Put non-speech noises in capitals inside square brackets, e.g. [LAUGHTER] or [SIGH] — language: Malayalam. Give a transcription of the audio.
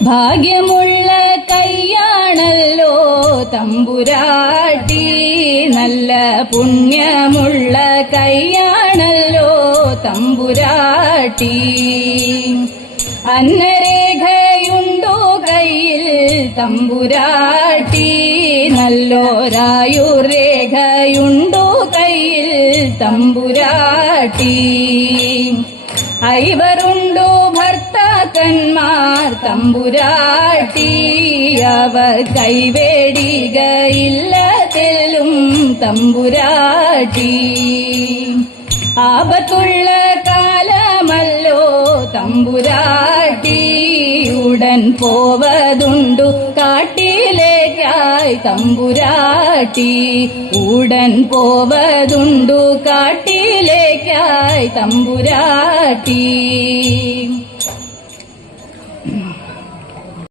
ഭാഗ്യമുള്ള കൈയാണല്ലോ തമ്പുരാട്ടി. നല്ല പുണ്യമുള്ള കൈയാണല്ലോ തമ്പുരാട്ടി. അന്നരേഖയുണ്ടോ കയ്യിൽ തമ്പുരാട്ടി? നല്ലോരായുരേഖയുണ്ടോ കയ്യിൽ തമ്പുരാട്ടി? ഐവറുണ്ടോ ഭർത്താക്കന്മാർ തമ്പുരാട്ടി അവർ കൈവേടികയില്ലതിലും തമ്പുരാട്ടി. ആപത്തുള്ള കാലമല്ലോ തമ്പുരാട്ടി. ഉടൻ പോവതുണ്ടു കാട്ടിലേക്കായി തമ്പുരാട്ടി. ഉടൻ പോവതുണ്ടു കാട്ടിലേക്കായി തമ്പുരാട്ടി. Mm-hmm. [CLEARS THROAT]